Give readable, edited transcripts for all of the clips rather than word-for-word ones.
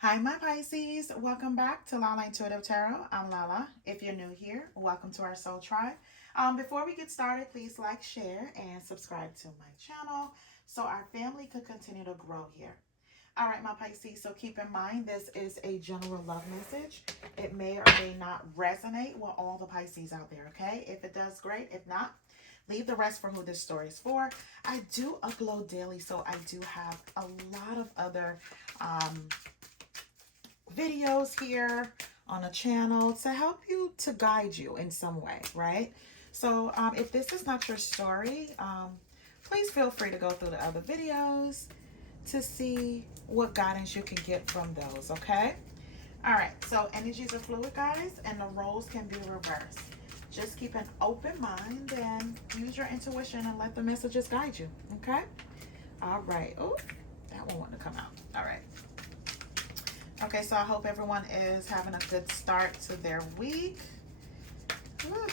Hi, my Pisces. Welcome back to Lala Intuitive Tarot. I'm Lala. If you're new here, welcome to our soul tribe. Before we get started, please like, share, and subscribe to my channel so our family could continue to grow here. All right, my Pisces. So keep in mind, this is a general love message. It may or may not resonate with all the Pisces out there, okay? If it does, great. If not, leave the rest for who this story is for. I do upload daily, so I do have a lot of other videos here on a channel to help you, to guide you in some way, right? So if this is not your story, please feel free to go through the other videos to see what guidance you can get from those, okay? All right, so energies are fluid, guys, and the roles can be reversed. Just keep an open mind and use your intuition and let the messages guide you, okay? All right. Oh, that one wanted to come out. All right. Okay, so I hope everyone is having a good start to their week. Whew.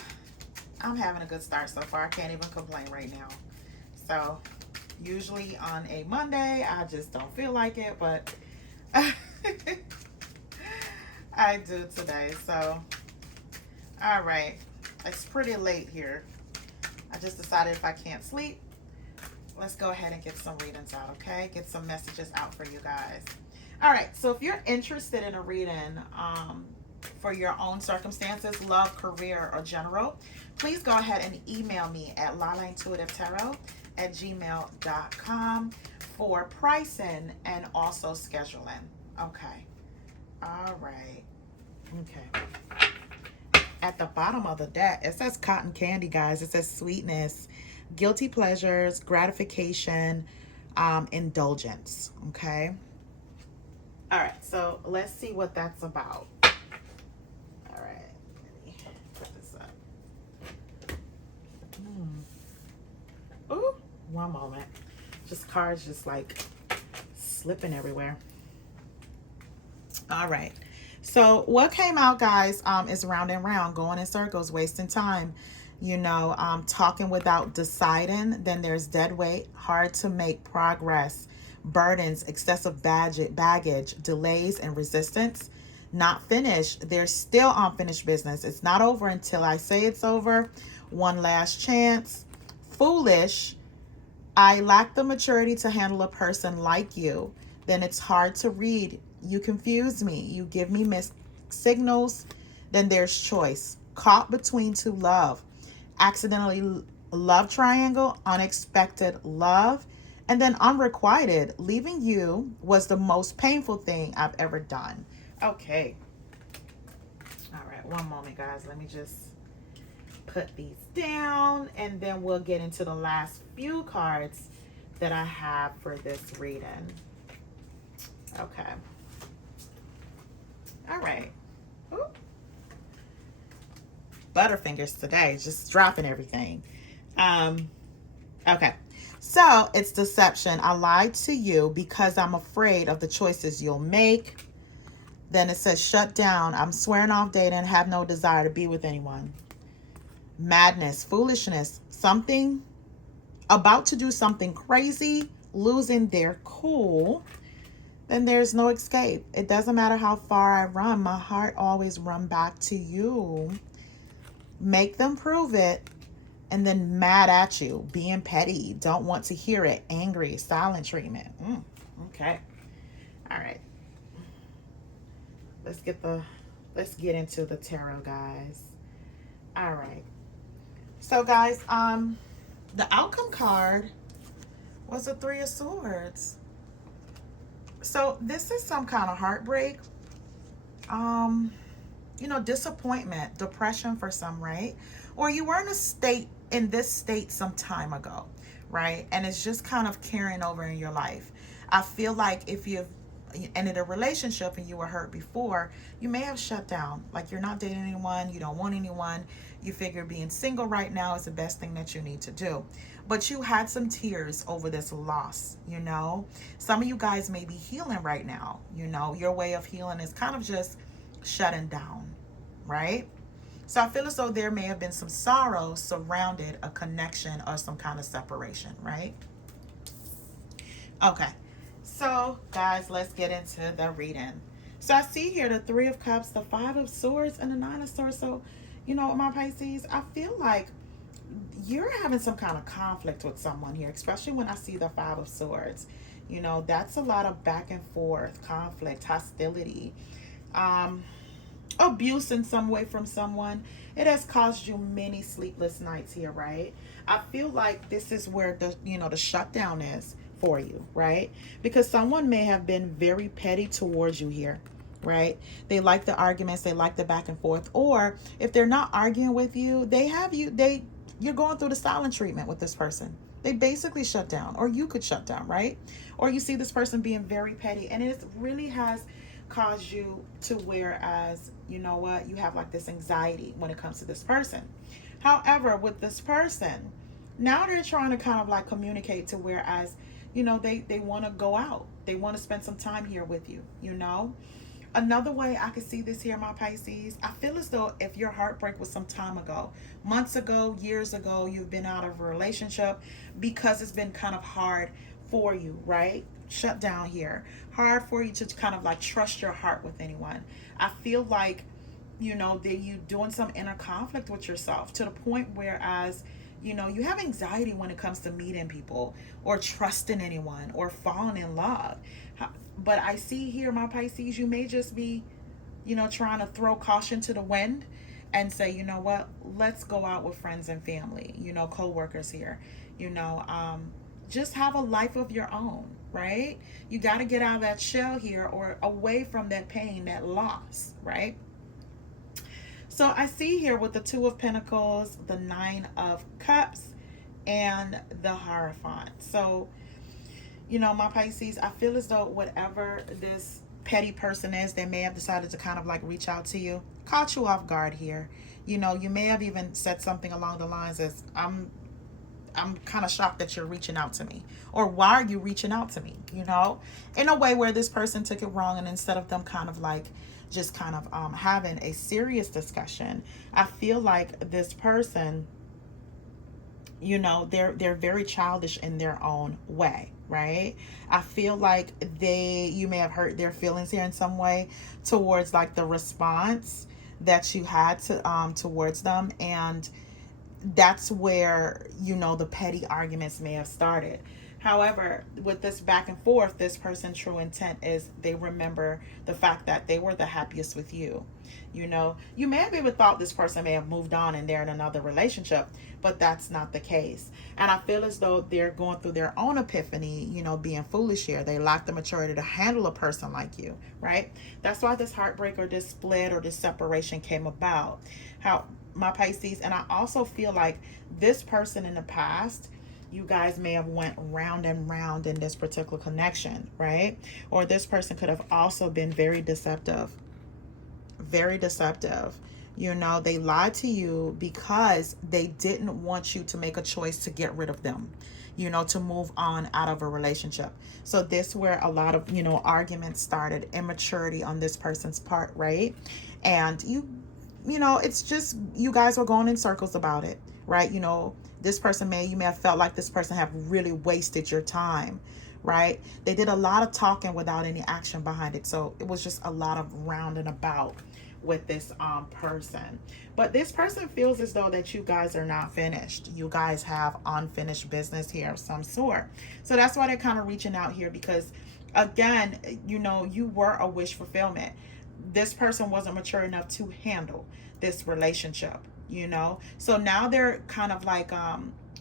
I'm having a good start so far. I can't even complain right now. So usually on a Monday, I just don't feel like it, but I do today. So, all right. It's pretty late here. I just decided if I can't sleep, let's go ahead and get some readings out, okay? Get some messages out for you guys. All right, so if you're interested in a reading for your own circumstances, love, career, or general, please go ahead and email me at lalaintuitivetarot@gmail.com for pricing and also scheduling. Okay. All right. Okay. At the bottom of the deck, it says cotton candy, guys. It says sweetness, guilty pleasures, gratification, indulgence. Okay. All right, so let's see what that's about. All right, let me put this up. Ooh, one moment. Just cards just like slipping everywhere. All right. So what came out, guys, is round and round, going in circles, wasting time. Talking without deciding. Then there's dead weight, hard to make progress, burdens, excessive baggage, delays, and resistance. Not finished. There's still unfinished business. It's not over until I say it's over. One last chance. Foolish. I lack the maturity to handle a person like you. Then it's hard to read. You confuse me. You give me mixed signals. Then there's choice. Caught between two love. Accidentally love triangle. Unexpected love. And then unrequited. Leaving you was the most painful thing I've ever done. Okay. All right. One moment, guys. Let me just put these down, and then we'll get into the last few cards that I have for this reading. Okay. All right. Ooh. Butterfingers today, just dropping everything. Okay. So it's deception. I lied to you because I'm afraid of the choices you'll make. Then it says shut down. I'm swearing off dating and have no desire to be with anyone. Madness, foolishness, something about to do something crazy, losing their cool. Then there's no escape. It doesn't matter how far I run, my heart always run back to you. Make them prove it. And then mad at you, being petty, don't want to hear it, angry, silent treatment. Okay. All right. Let's get into the tarot, guys. All right. So, guys, the outcome card was a Three of Swords. So this is some kind of heartbreak, disappointment, depression for some, right? Or you were in this state some time ago, right? And it's just kind of carrying over in your life. I feel like if you've ended a relationship and you were hurt before, you may have shut down. Like you're not dating anyone, you don't want anyone. You figure being single right now is the best thing that you need to do. But you had some tears over this loss, Some of you guys may be healing right now, Your way of healing is kind of just shutting down, right? So I feel as though there may have been some sorrow surrounded a connection or some kind of separation, right? Okay. So, guys, let's get into the reading. So I see here the Three of Cups, the Five of Swords, and the Nine of Swords. So, my Pisces, I feel like you're having some kind of conflict with someone here, especially when I see the Five of Swords. That's a lot of back and forth, conflict, hostility, um, abuse in some way from someone. It has caused you many sleepless nights here, right? I feel like this is where the shutdown is for you, right? Because someone may have been very petty towards you here, right? They like the arguments, they like the back and forth, or if they're not arguing with you, you're going through the silent treatment with this person. They basically shut down, or you could shut down, right? Or you see this person being very petty, and it really has caused you to, whereas, you know what, you have like this anxiety when it comes to this person. However, with this person, now they're trying to kind of like communicate to, whereas, they want to go out, they want to spend some time here with you. Another way I could see this here, my Pisces, I feel as though if your heartbreak was some time ago, months ago, years ago, you've been out of a relationship because it's been kind of hard for you, right? Shut down here. Hard for you to kind of like trust your heart with anyone. I feel like, that you doing some inner conflict with yourself to the point whereas, you have anxiety when it comes to meeting people or trusting anyone or falling in love. But I see here, my Pisces, you may just be, trying to throw caution to the wind and say, you know what, let's go out with friends and family, co-workers here, just have a life of your own, right? You got to get out of that shell here or away from that pain, that loss, right? So I see here with the Two of Pentacles, the Nine of Cups, and the Hierophant. So, my Pisces, I feel as though whatever this petty person is, they may have decided to kind of like reach out to you, caught you off guard here. You may have even said something along the lines as, I'm kind of shocked that you're reaching out to me. Or why are you reaching out to me? In a way where this person took it wrong, and instead of them kind of like just kind of having a serious discussion, I feel like this person, they're very childish in their own way, right? I feel like you may have hurt their feelings here in some way towards like the response that you had towards them, and that's where the petty arguments may have started. However, with this back and forth, this person's true intent is they remember the fact that they were the happiest with you. You may have even thought this person may have moved on and they're in another relationship, but that's not the case. And I feel as though they're going through their own epiphany, being foolish here. They lack the maturity to handle a person like you, right? That's why this heartbreak or this split or this separation came about. My Pisces, and I also feel like this person in the past, you guys may have went round and round in this particular connection, right? Or this person could have also been very deceptive. Very deceptive. They lied to you because they didn't want you to make a choice to get rid of them, to move on out of a relationship. So this where a lot of, arguments started, immaturity on this person's part, right? And it's just, you guys were going in circles about it, right? This person you may have felt like this person have really wasted your time, right? They did a lot of talking without any action behind it. So it was just a lot of round and about with this person. But this person feels as though that you guys are not finished. You guys have unfinished business here of some sort. So that's why they're kind of reaching out here, because again, you were a wish fulfillment. This person wasn't mature enough to handle this relationship, so now they're kind of like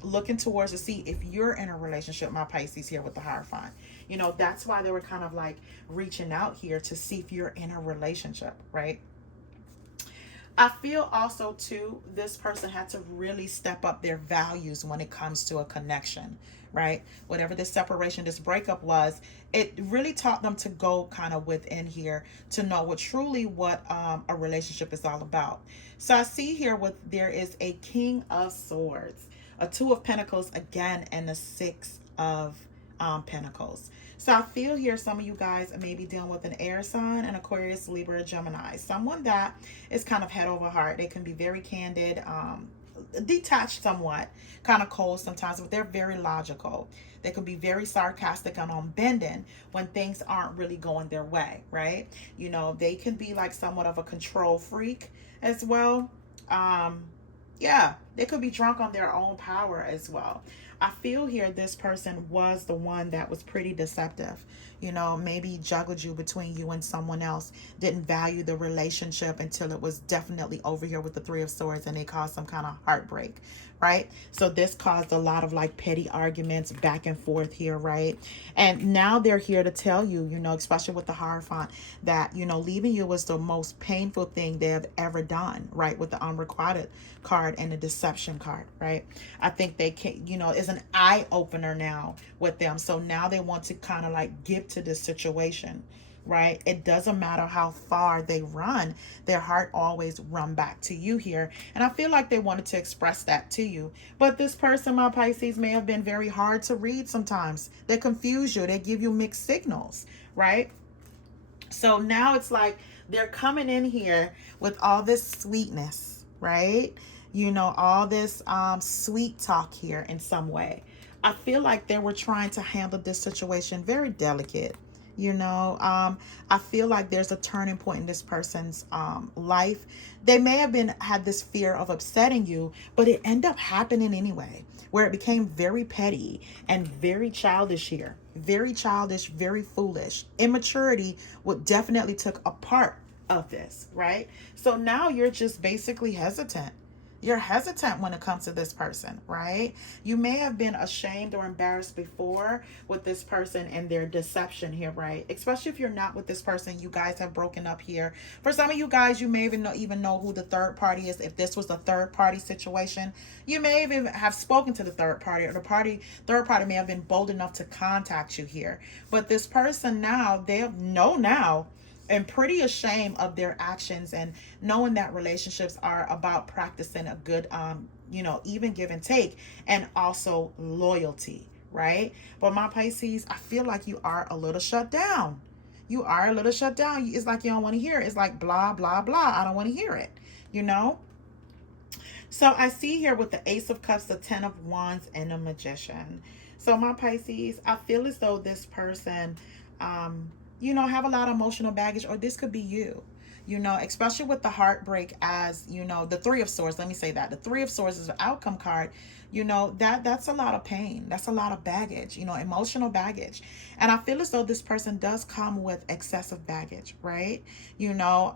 looking towards to see if you're in a relationship, my Pisces, here with the Hierophant. That's why they were kind of like reaching out here to see if you're in a relationship, right? I feel also too, this person had to really step up their values when it comes to a connection, right? Whatever this separation, this breakup was, it really taught them to go kind of within here to know what a relationship is all about. So I see here there is a King of Swords, a Two of Pentacles again, and a Six of Pentacles. So I feel here some of you guys may be dealing with an air sign, an Aquarius, Libra, Gemini. Someone that is kind of head over heart. They can be very candid. detached somewhat, kind of cold sometimes, but they're very logical. They could be very sarcastic and on bending when things aren't really going their way, right? You know, they can be like somewhat of a control freak as well. Um, yeah, they could be drunk on their own power as well. I feel here this person was the one that was pretty deceptive. You know, maybe juggled you between you and someone else, didn't value the relationship until it was definitely over here with the Three of Swords and they caused some kind of heartbreak, right? So this caused a lot of like petty arguments back and forth here, right? And now they're here to tell you, you know, especially with the Hierophant, that, you know, leaving you was the most painful thing they have ever done, right? With the unrequited card and the deception card, right? I think they can, you know, is an eye opener now with them. So now they want to kind of like give to this situation, right? It doesn't matter how far they run, their heart always run back to you here. And I feel like they wanted to express that to you. But this person, my Pisces, may have been very hard to read sometimes. They confuse you. They give you mixed signals, right? So now it's like they're coming in here with all this sweetness, right? You know, all this sweet talk here in some way. I feel like they were trying to handle this situation very delicate. You know, I feel like there's a turning point in this person's life. They may have been had this fear of upsetting you, but it ended up happening anyway, where it became very petty and very childish here. Very childish, very foolish. Immaturity would definitely took a part of this, right? So now you're just basically hesitant. You're hesitant when it comes to this person, right? You may have been ashamed or embarrassed before with this person and their deception here, right? Especially if you're not with this person, you guys have broken up here. For some of you guys, you may even know who the third party is. If this was a third party situation, you may even have spoken to the third party, or the third party may have been bold enough to contact you here. But this person now, they know now, and pretty ashamed of their actions, and knowing that relationships are about practicing a good you know, even give and take, and also loyalty, right? But my Pisces, I feel like you are a little shut down. You are a little shut down. It's like you don't want to hear it. It's like blah blah blah, I don't want to hear it, you know. So I see here with the Ace of Cups, the Ten of Wands, and the Magician. So my Pisces, I feel as though this person you know, have a lot of emotional baggage, or this could be you, you know, especially with the heartbreak, as you know, the Three of Swords. Let me say that the Three of Swords is an outcome card. You know, that's a lot of pain. That's a lot of baggage, you know, emotional baggage. And I feel as though this person does come with excessive baggage, right? You know,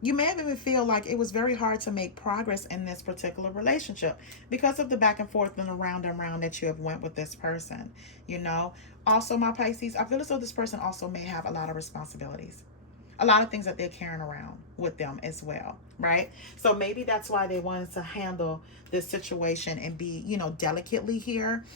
you may have even feel like it was very hard to make progress in this particular relationship because of the back and forth and around that you have went with this person, you know. Also, my Pisces, I feel as though this person also may have a lot of responsibilities, a lot of things that they're carrying around with them as well, right? So maybe that's why they wanted to handle this situation and be, you know, delicately here.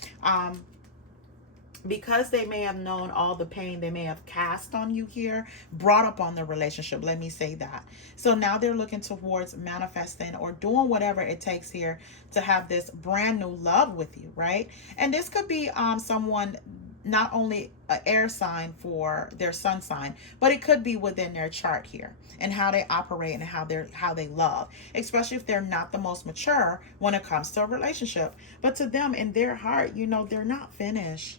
Because they may have known all the pain they may have cast on you here, brought up on the relationship, let me say that. So now they're looking towards manifesting or doing whatever it takes here to have this brand new love with you, right? And this could be someone, not only an air sign for their sun sign, but it could be within their chart here and how they operate and how they love, especially if they're not the most mature when it comes to a relationship. But to them, in their heart, you know, they're not finished.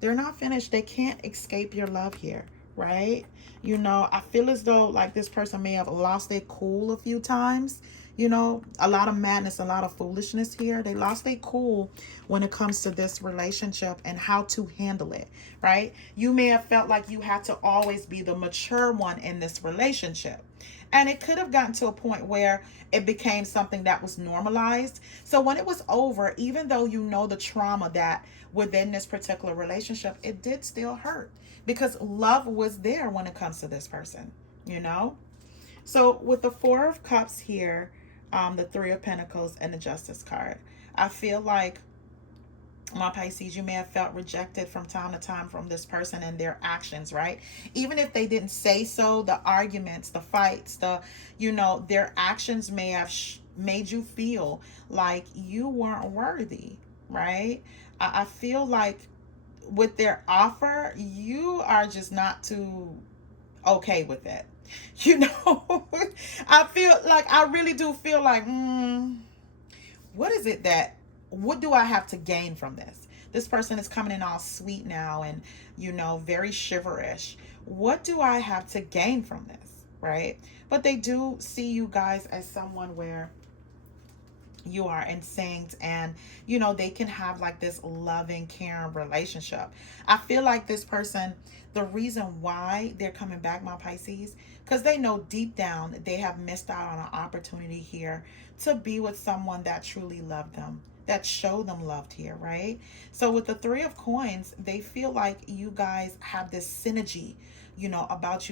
They're not finished. They can't escape your love here, right? You know, I feel as though like this person may have lost their cool a few times. You know, a lot of madness, a lot of foolishness here. They lost their cool when it comes to this relationship and how to handle it, right? You may have felt like you had to always be the mature one in this relationship. And it could have gotten to a point where it became something that was normalized. So when it was over, even though you know the trauma that within this particular relationship, it did still hurt because love was there when it comes to this person, you know? So with the Four of Cups here, the Three of Pentacles, and the Justice card, I feel like, my Pisces, you may have felt rejected from time to time from this person and their actions, right? Even if they didn't say so, the arguments, the fights, you know, their actions may have made you feel like you weren't worthy, right? I feel like with their offer, you are just not too okay with it. You know, I feel like, I really do feel like, what is it that, what do I have to gain from this? This person is coming in all sweet now and, you know, very shiverish. What do I have to gain from this, right? But they do see you guys as someone where you are insane, and you know they can have like this loving, caring relationship. I feel like this person, the reason why they're coming back, my Pisces, because they know deep down they have missed out on an opportunity here to be with someone that truly loved them, that showed them loved here, right? So with the Three of Coins, they feel like you guys have this synergy, you know, about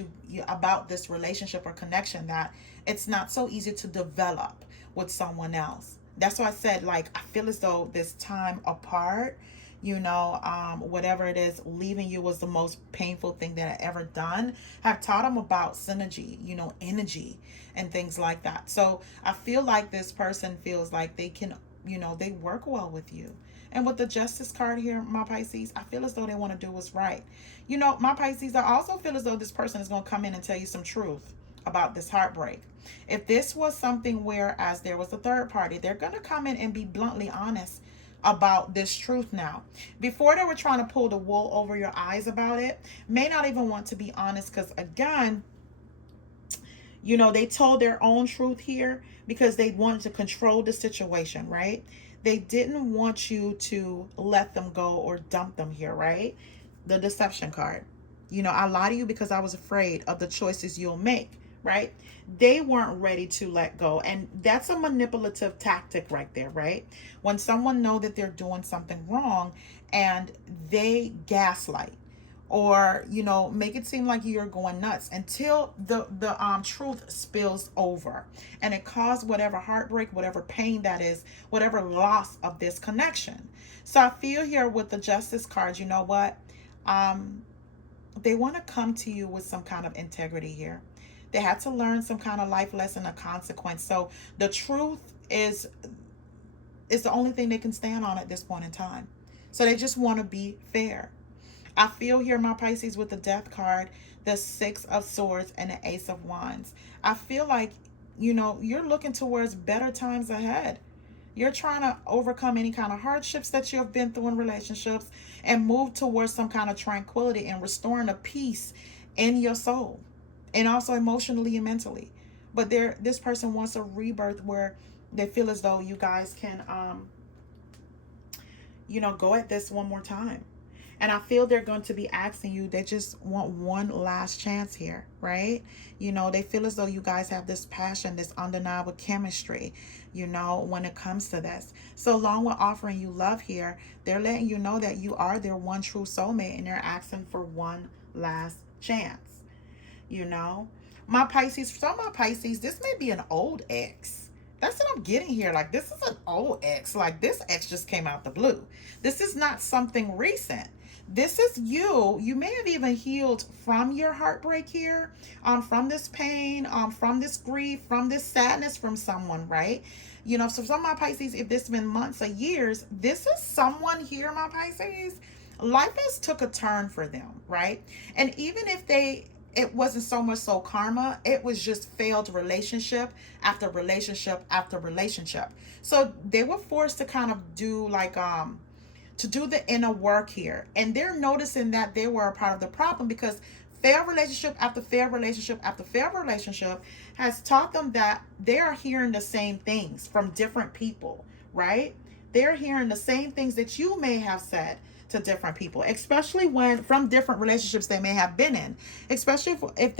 about this relationship or connection, that it's not so easy to develop with someone else. That's why I said, like, I feel as though this time apart, you know, whatever it is, leaving you was the most painful thing that I ever done, have taught them about synergy, you know, energy and things like that. So I feel like this person feels like they can, you know, they work well with you. And with the Justice card here, my Pisces, I feel as though they want to do what's right. You know, my Pisces, I also feel as though this person is going to come in and tell you some truth about this heartbreak. If this was something where as there was a third party, they're going to come in and be bluntly honest about this truth now. Before, they were trying to pull the wool over your eyes about it. May not even want to be honest because, again, you know, they told their own truth here because they wanted to control the situation, right? They didn't want you to let them go or dump them here, right? The Deception card. You know, I lie to you because I was afraid of the choices you'll make, right? They weren't ready to let go. And that's a manipulative tactic right there, right? When someone know that they're doing something wrong and they gaslight, or, you know, make it seem like you're going nuts until the truth spills over and it caused whatever heartbreak, whatever pain that is, whatever loss of this connection. So I feel here with the Justice card, you know what, they want to come to you with some kind of integrity here. They had to learn some kind of life lesson, a consequence. So the truth is the only thing they can stand on at this point in time. So they just want to be fair. I feel here, my Pisces, with the Death card, the Six of Swords, and the Ace of Wands. I feel like, you know, you're looking towards better times ahead. You're trying to overcome any kind of hardships that you have been through in relationships and move towards some kind of tranquility and restoring a peace in your soul and also emotionally and mentally. But this person wants a rebirth where they feel as though you guys can, you know, go at this one more time. And I feel they're going to be asking you, they just want one last chance here, right? You know, they feel as though you guys have this passion, this undeniable chemistry, you know, when it comes to this. So along with offering you love here, they're letting you know that you are their one true soulmate and they're asking for one last chance, you know? My Pisces, for some of my Pisces, this may be an old ex. That's what I'm getting here. Like, this is an old ex. Like, this ex just came out the blue. This is not something recent. This is you. You may have even healed from your heartbreak here, from this pain, from this grief, from this sadness from someone, right? You know, so some of my Pisces, if this has been months or years, this is someone here, my Pisces, life has took a turn for them, right? And even if it wasn't so much so karma, it was just failed relationship after relationship after relationship. So they were forced to kind of do like, to do the inner work here. And they're noticing that they were a part of the problem because failed relationship after failed relationship after failed relationship has taught them that they're hearing the same things from different people, right? They're hearing the same things that you may have said to different people, especially when from different relationships they may have been in, especially if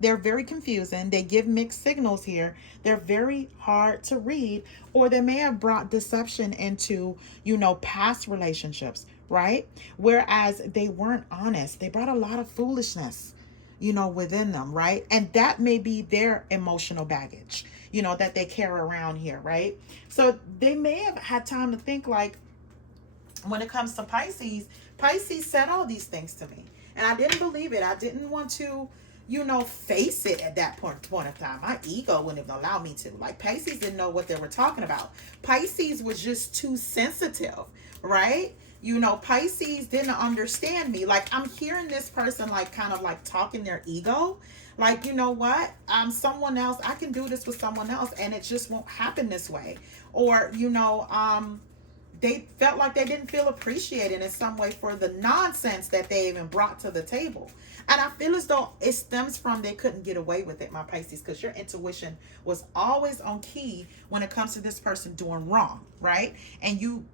they're very confusing, they give mixed signals here, they're very hard to read, or they may have brought deception into, you know, past relationships, right? Whereas they weren't honest, they brought a lot of foolishness, you know, within them, right? And that may be their emotional baggage, you know, that they carry around here, right? So they may have had time to think like, when it comes to Pisces, Pisces said all these things to me. And I didn't believe it. I didn't want to, you know, face it at that point of time. My ego wouldn't have allowed me to. Like, Pisces didn't know what they were talking about. Pisces was just too sensitive, right? You know, Pisces didn't understand me. Like, I'm hearing this person, like, kind of like talking their ego. Like, you know what? I'm someone else. I can do this with someone else, and it just won't happen this way. Or, they felt like they didn't feel appreciated in some way for the nonsense that they even brought to the table. And I feel as though it stems from they couldn't get away with it, my Pisces, because your intuition was always on key when it comes to this person doing wrong, right? And you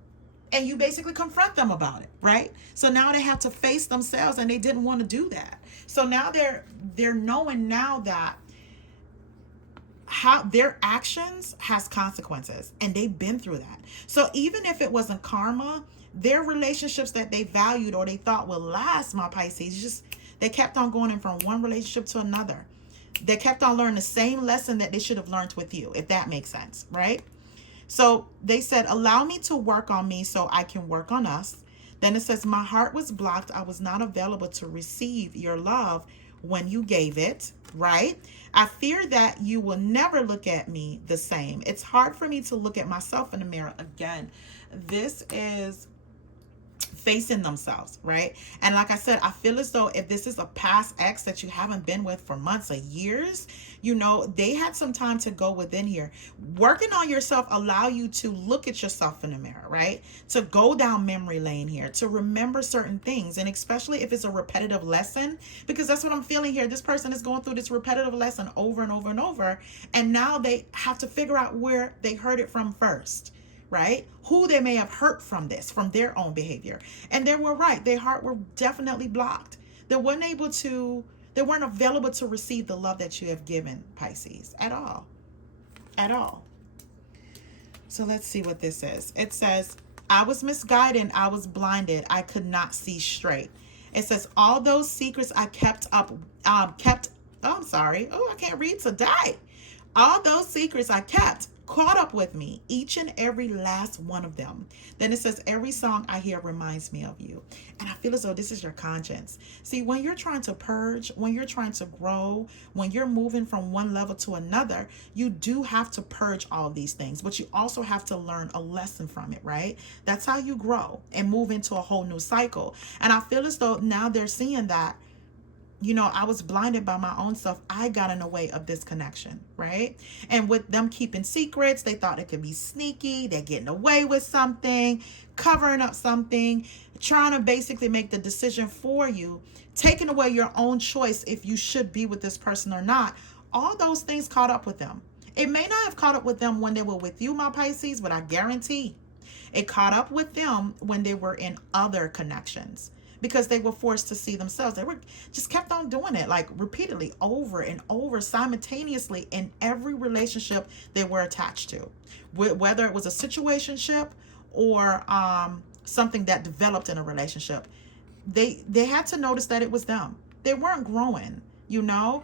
basically confront them about it, right? So now they have to face themselves, and they didn't want to do that. So now they're knowing now that how their actions has consequences, and they've been through that. So even if it wasn't karma, their relationships that they valued or they thought would last, my Pisces, just they kept on going in from one relationship to another. They kept on learning the same lesson that they should have learned with you, if that makes sense, right? So they said, allow me to work on me so I can work on us. Then it says, my heart was blocked. I was not available to receive your love when you gave it, right? I fear that you will never look at me the same. It's hard for me to look at myself in the mirror again. This is facing themselves, right? And like I said, I feel as though if this is a past ex that you haven't been with for months or years, they had some time to go within here. Working on yourself allow you to look at yourself in the mirror, right? To go down memory lane here, to remember certain things, and especially if it's a repetitive lesson, because that's what I'm feeling here. This person is going through this repetitive lesson over and over and over, and now they have to figure out where they heard it from first, right? Who they may have hurt from this, from their own behavior. And they were right. Their heart were definitely blocked. They weren't available to receive the love that you have given, Pisces, at all. At all. So let's see what this is. It says, I was misguided. I was blinded. I could not see straight. It says, all those secrets I I can't read today. All those secrets I kept caught up with me, each and every last one of them. Then it says, every song I hear reminds me of you. And I feel as though this is your conscience. See, when you're trying to purge, when you're trying to grow, when you're moving from one level to another, you do have to purge all these things, but you also have to learn a lesson from it, right? That's how you grow and move into a whole new cycle. And I feel as though now they're seeing that, I was blinded by my own self. I got in the way of this connection, right? And with them keeping secrets, they thought it could be sneaky. They're getting away with something, covering up something, trying to basically make the decision for you, taking away your own choice if you should be with this person or not. All those things caught up with them. It may not have caught up with them when they were with you, my Pisces, but I guarantee it caught up with them when they were in other connections, because they were forced to see themselves. They were just kept on doing it, like repeatedly, over and over, simultaneously in every relationship they were attached to, whether it was a situationship or something that developed in a relationship. They had to notice that it was them. They weren't growing. They know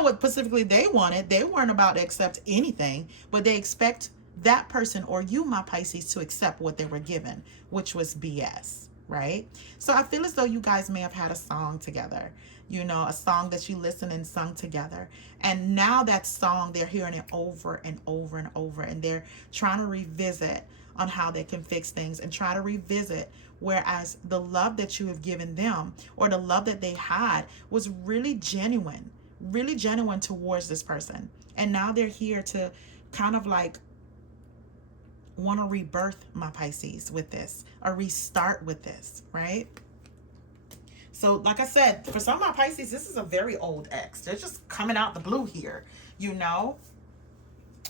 what specifically they wanted. They weren't about to accept anything, but they expect that person or you, my Pisces, to accept what they were given, which was BS. Right? So I feel as though you guys may have had a song together, a song that you listened and sung together. And now that song, they're hearing it over and over and over. And they're trying to revisit on how they can fix things and try to revisit. Whereas the love that you have given them, or the love that they had, was really genuine towards this person. And now they're here to kind of like want to rebirth, my Pisces, with this, or restart with this, right? So like I said, for some of my Pisces, this is a very old ex. They're just coming out the blue here,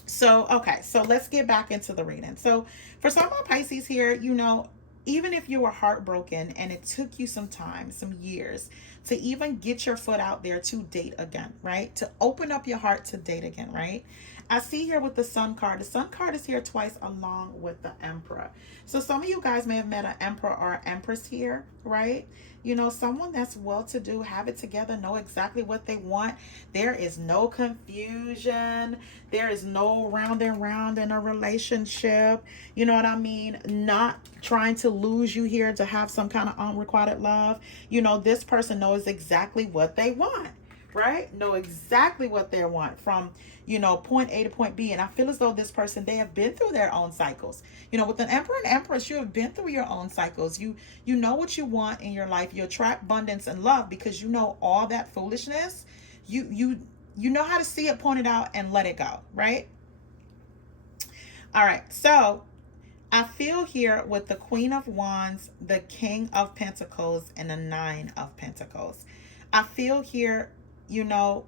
So, okay, so let's get back into the reading. So for some of my Pisces here, even if you were heartbroken and it took you some time, some years, to even get your foot out there to date again, right? To open up your heart to date again, right? I see here with the Sun card. The Sun card is here twice along with the Emperor. So some of you guys may have met an Emperor or an Empress here, right? Someone that's well-to-do, have it together, know exactly what they want. There is no confusion. There is no round and round in a relationship. You know what I mean? Not trying to lose you here to have some kind of unrequited love. This person knows exactly what they want, right? Know exactly what they want from, point A to point B. And I feel as though this person, they have been through their own cycles. With an Emperor and Empress, you have been through your own cycles. You know what you want in your life. You attract abundance and love because you know all that foolishness. You know how to see it pointed out and let it go, right? All right. So I feel here with the Queen of Wands, the King of Pentacles, and the Nine of Pentacles. I feel here, you know,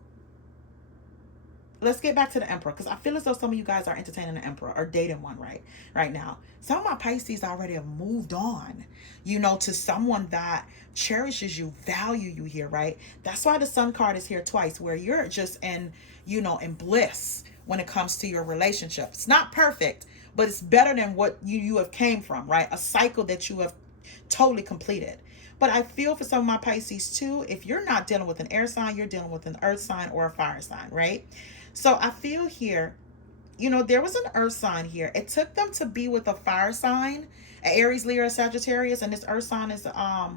let's get back to the Emperor, because I feel as though some of you guys are entertaining the Emperor or dating one right now. Some of my Pisces already have moved on, to someone that cherishes you, value you here, right? That's why the Sun card is here twice, where you're just in bliss when it comes to your relationship. It's not perfect, but it's better than what you have came from, right? A cycle that you have totally completed. But I feel for some of my Pisces too, if you're not dealing with an air sign, you're dealing with an earth sign or a fire sign, right? So I feel here, there was an earth sign here. It took them to be with a fire sign, an Aries, Leo, Sagittarius, and this earth sign is a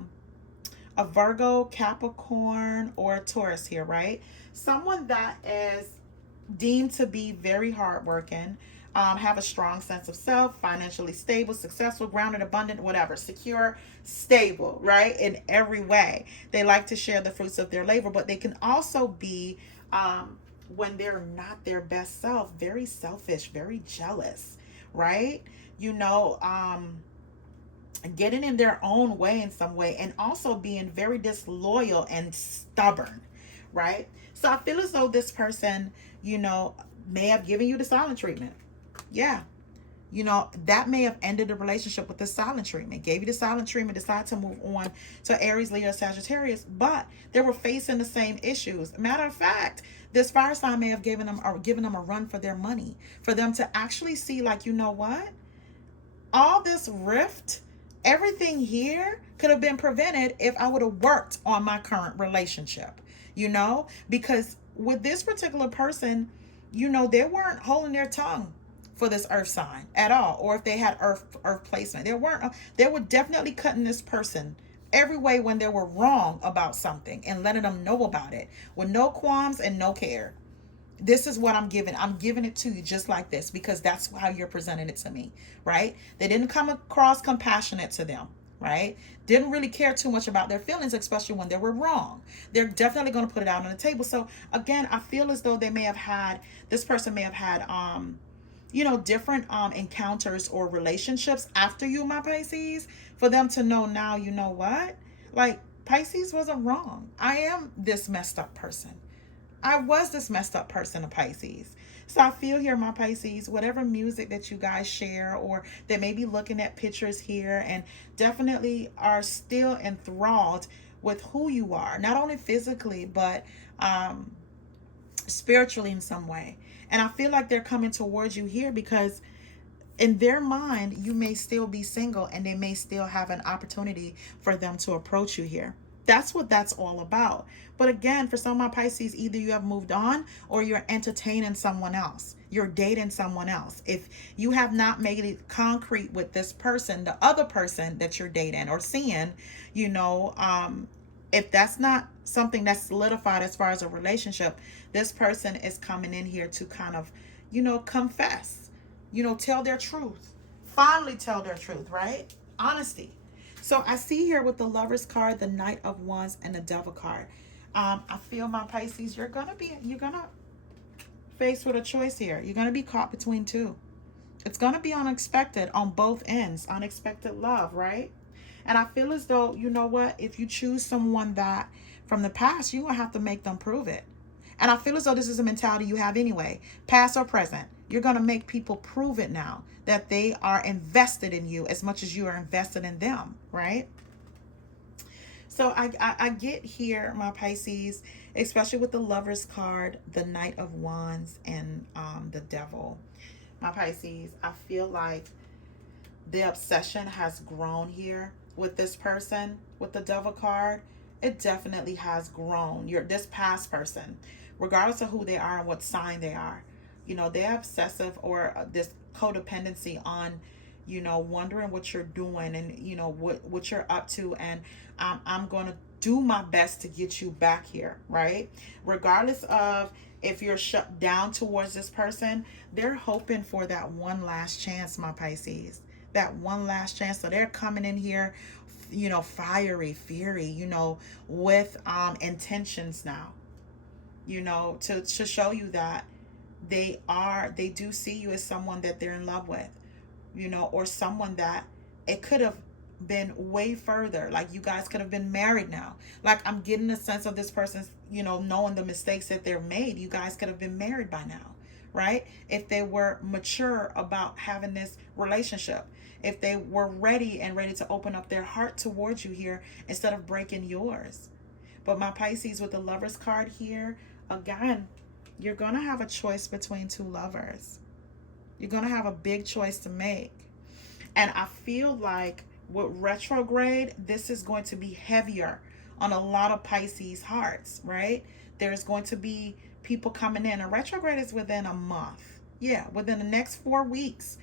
Virgo, Capricorn, or a Taurus here, right? Someone that is deemed to be very hardworking, have a strong sense of self, financially stable, successful, grounded, abundant, whatever, secure, stable, right? In every way. They like to share the fruits of their labor, but they can also be, when they're not their best self, very selfish, very jealous, right? Getting in their own way in some way, and also being very disloyal and stubborn, right? So I feel as though this person, may have given you the silent treatment. Yeah. That may have ended the relationship with the silent treatment. Gave you the silent treatment, decided to move on to Aries, Leo, Sagittarius, but they were facing the same issues. Matter of fact, this fire sign may have given them a run for their money, for them to actually see, like, you know what? All this rift, everything here could have been prevented if I would have worked on my current relationship, because with this particular person, they weren't holding their tongue for this earth sign at all. Or if they had earth placement, they were definitely cutting this person every way when they were wrong about something and letting them know about it with no qualms and no care. This is what I'm giving it to you just like this, because that's how you're presenting it to me, right? They didn't come across compassionate to them, right? Didn't really care too much about their feelings, especially when they were wrong. They're definitely going to put it out on the table. So again, I feel as though this person may have had different encounters or relationships after you, my Pisces, for them to know now, you know what? Like, Pisces wasn't wrong. I am this messed up person. I was this messed up person, a Pisces. So I feel here, my Pisces, whatever music that you guys share, or they may be looking at pictures here and definitely are still enthralled with who you are, not only physically, but spiritually in some way. And I feel like they're coming towards you here because in their mind, you may still be single and they may still have an opportunity for them to approach you here. That's what that's all about. But again, for some of my Pisces, either you have moved on or you're entertaining someone else. You're dating someone else. If you have not made it concrete with this person, the other person that you're dating or seeing, if that's not something that's solidified as far as a relationship, this person is coming in here to kind of, confess, tell their truth. Finally tell their truth, right? Honesty. So I see here with the Lovers card, the Knight of Wands, and the Devil card. I feel, my Pisces, you're gonna face with a choice here. You're gonna be caught between two. It's gonna be unexpected on both ends. Unexpected love, right? And I feel as though, you know what? If you choose someone that from the past, you're gonna have to make them prove it. And I feel as though this is a mentality you have anyway, past or present. You're going to make people prove it now that they are invested in you as much as you are invested in them, right? So I get here, my Pisces, especially with the Lovers card, the Knight of Wands, and the Devil. My Pisces, I feel like the obsession has grown here with this person, with the Devil card. It definitely has grown. This past person, regardless of who they are and what sign they are, they're obsessive or this codependency on, wondering what you're doing and, what you're up to. And I'm going to do my best to get you back here, right? Regardless of if you're shut down towards this person, they're hoping for that one last chance, my Pisces. That one last chance. So they're coming in here, fiery, fiery, with intentions now, to show you that they do see you as someone that they're in love with, or someone that it could have been way further. Like you guys could have been married now. Like I'm getting a sense of this person's, knowing the mistakes that they've made. You guys could have been married by now, right? If they were mature about having this relationship, if they were ready to open up their heart towards you here instead of breaking yours. But my Pisces, with the Lovers card here, again, you're going to have a choice between two lovers. You're going to have a big choice to make. And I feel like with retrograde, this is going to be heavier on a lot of Pisces hearts, right? There's going to be people coming in. And retrograde is within a month. Yeah, within the next 4 weeks,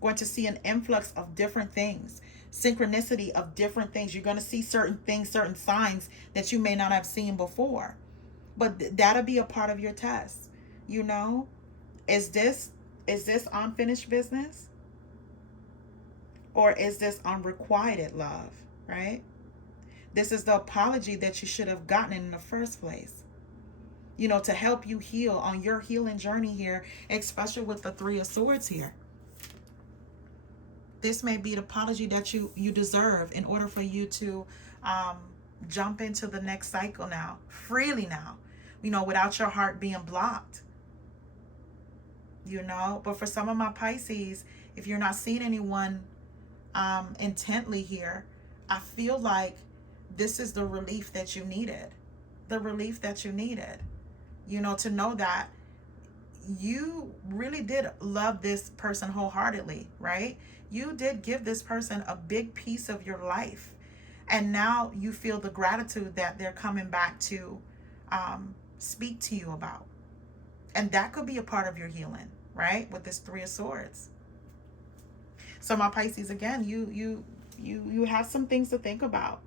going to see an influx of different things. Synchronicity of different things. You're going to see certain things, certain signs that you may not have seen before. But that'll be a part of your test. Is this unfinished business? Or is this unrequited love, right? This is the apology that you should have gotten in the first place. To help you heal on your healing journey here, especially with the Three of Swords here. This may be the apology that you deserve in order for you to jump into the next cycle now, freely now, without your heart being blocked. But for some of my Pisces, if you're not seeing anyone intently here, I feel like this is the relief that you needed. The relief that you needed. To know that you really did love this person wholeheartedly, right? You did give this person a big piece of your life. And now you feel the gratitude that they're coming back to speak to you about. And that could be a part of your healing, right? With this Three of Swords. So my Pisces, again, you have some things to think about.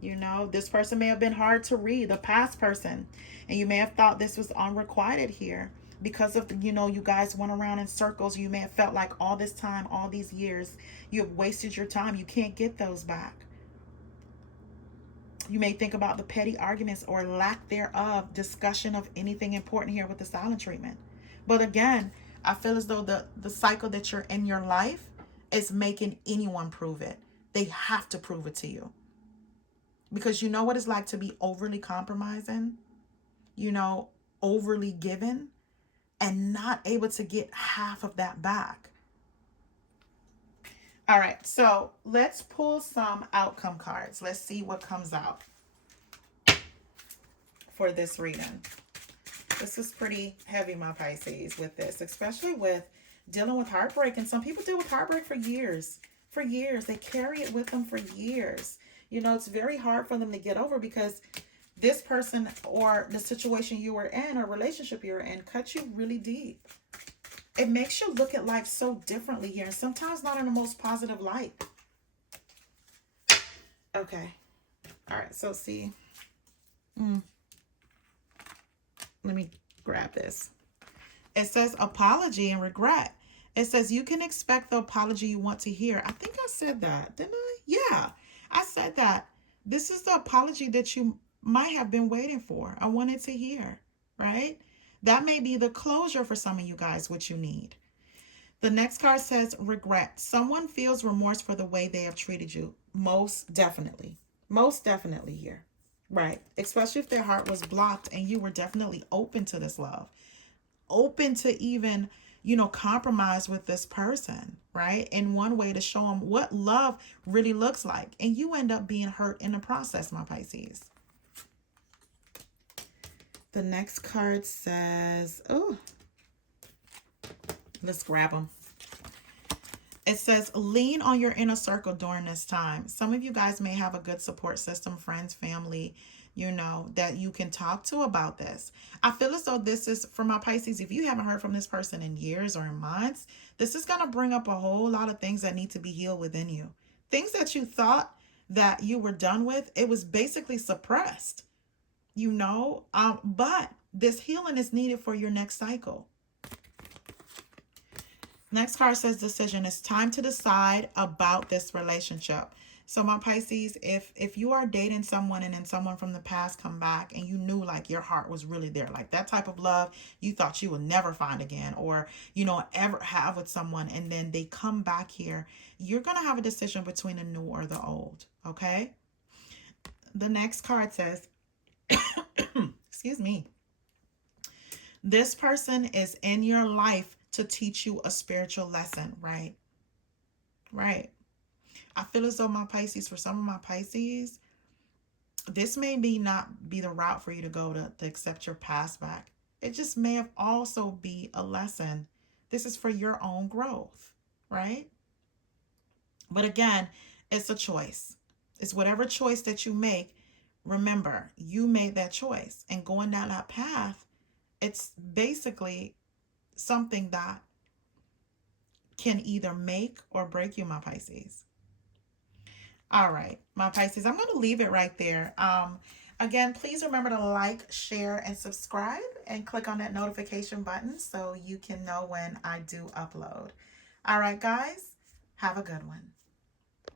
This person may have been hard to read, the past person. And you may have thought this was unrequited here. Because of, you guys went around in circles. You may have felt like all this time, all these years, you have wasted your time. You can't get those back. You may think about the petty arguments or lack thereof discussion of anything important here with the silent treatment. But again, I feel as though the cycle that you're in your life is making anyone prove it. They have to prove it to you. Because you know what it's like to be overly compromising, overly given, and not able to get half of that back. All right, so let's pull some outcome cards. Let's see what comes out for this reading. This is pretty heavy, my Pisces, with this, especially with dealing with heartbreak. And some people deal with heartbreak for years. For years. They carry it with them for years. It's very hard for them to get over because this person or the situation you were in or relationship you were in cut you really deep. It makes you look at life so differently here, and sometimes not in the most positive light. Okay. All right, so see. Let me grab this. It says apology and regret. It says you can expect the apology you want to hear. I think I said that, didn't I? Yeah, I said that. This is the apology that you might have been waiting for. I wanted to hear, right? That may be the closure for some of you guys, what you need. The next card says regret. Someone feels remorse for the way they have treated you. Most definitely. Most definitely here. Right. Especially if their heart was blocked and you were definitely open to this love. Open to even, compromise with this person, right? In one way to show them what love really looks like. And you end up being hurt in the process, my Pisces. The next card says, let's grab them. It says, lean on your inner circle during this time. Some of you guys may have a good support system, friends, family, that you can talk to about this. I feel as though this is, for my Pisces, if you haven't heard from this person in years or in months, this is going to bring up a whole lot of things that need to be healed within you. Things that you thought that you were done with, it was basically suppressed, you know. But this healing is needed for your next cycle. Next card says decision. It's time to decide about this relationship. So my Pisces, if you are dating someone and then someone from the past come back and you knew like your heart was really there, like that type of love you thought you would never find again, or you know, ever have with someone, and then they come back here, you're gonna have a decision between the new or the old. Okay. The next card says, excuse me, this person is in your life to teach you a spiritual lesson, right? Right. I feel as though my Pisces, for some of my Pisces, this may be not be the route for you to go to accept your past back. It just may have also be a lesson. This is for your own growth, right? But again, it's a choice. It's whatever choice that you make. Remember, you made that choice. And going down that path, it's basically something that can either make or break you, my Pisces. All right, my Pisces, I'm going to leave it right there. Again, please remember to like, share, and subscribe, and click on that notification button so you can know when I do upload. All right, guys, have a good one.